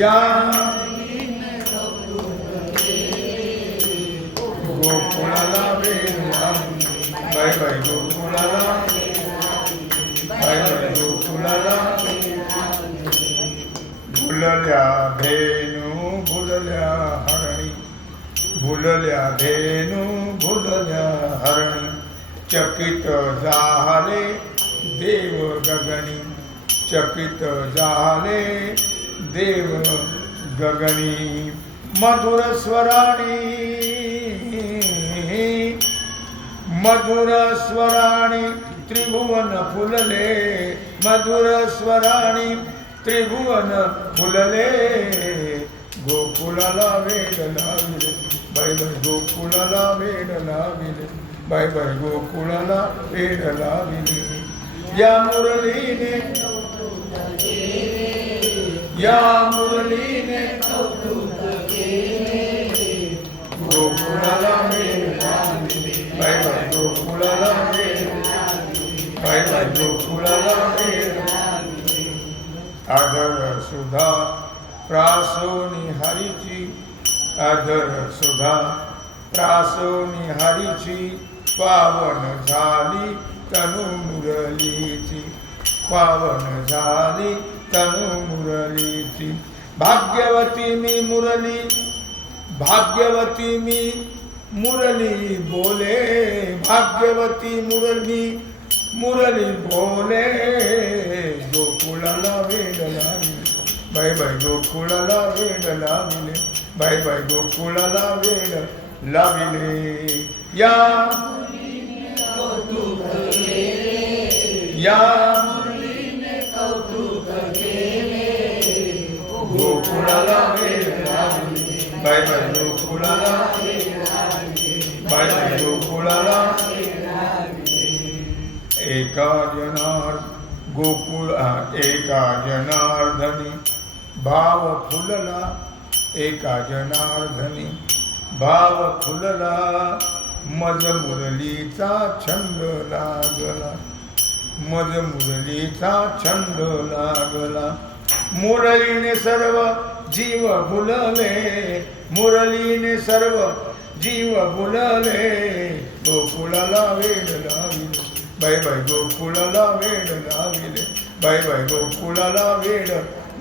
या. गोकुळाला वेळा बाय बाय गोकुळाला. बाय बाय गोकुळाला. भुलल्या धेनू भुलल्या हरणी. भुलल्या धेनू भुलल्या हरणी. चकित झाले देव गगनी. चकित झाले देव गगणी मधुर स्वराणी मधुर स्वराणी त्रिभुवन फुलले मधुर स्वराणी त्रिभुवन फुलले गोकुळाला वेड लाविले बाय बाय गोकुळाला वेड लाविले बाय बाय गोकुळाला वेड लाविले. या मुरलीने या मुलीने कौतुक केले. लाविले बाय बाय गोकुळाला वेड बाय गोकुळाला आदर सुधा प्रासोनी हरीची. आदर सुधा प्रासोनी हरीची. पावन झाली तनु मुरलीची. पावन झाली तनु मुरलीची. भाग्यवती मी मुरली भाग्यवती मी मुरली बोले भाग्यवती मुरली मुरली बोले. गोकुळाला वेड लाविले बाय बाय गोकुळाला वेड लाविले बाय बाय गोकुळाला वेड लाविले. या या बाय बाय गोकुळाला बाय बाय गोकुळाला एका जनार गोकुळ एका जनार्धनी भाव फुलला एका जनार्धनी भाव फुलला मज मुरलीचा छंद लागला मज मुरलीचा छंद लागला. मुरलीने सर्व जीव भुलले मुरलीने सर्व जीव भुलले. गोकुळाला वेड लाविले बाय बाय गोकुळाला वेड लाविले बाय बाय गोकुळाला वेड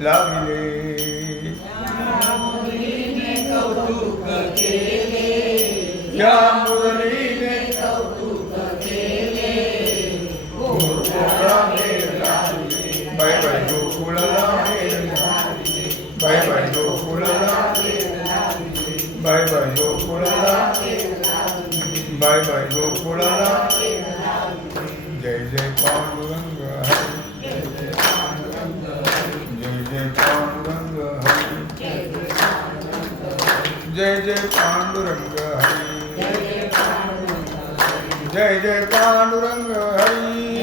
लाविले. या बाय बाय हो, गोकुळाला बाय बाय हो, गोकुळाला जय जय पांडुरंग हरी. जय जय पांडुरंग हरी. जय जय पांडुरंग हरी. जय जय पांडुरंग हरी.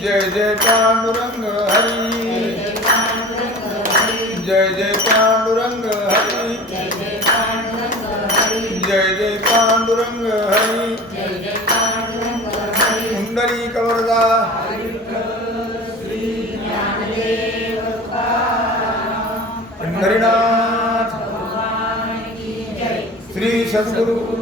जय जय पांडुरंग हरी. जय जय पांडुरंग जय जय पांडुरंग हरी। कुंडली कवरदा पंढरीनाथ। श्री सद्गुरु।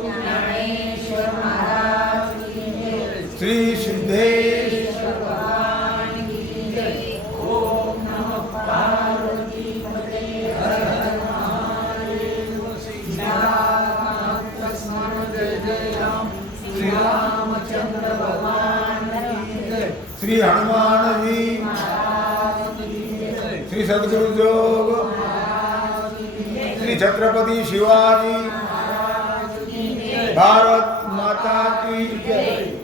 રામચંદ્ર ભગવાન શ્રી હનુમાનજી. શ્રી સદગુરુ જોગ. શ્રી છત્રપતિ શિવાજી. ભારત માતા કી જય.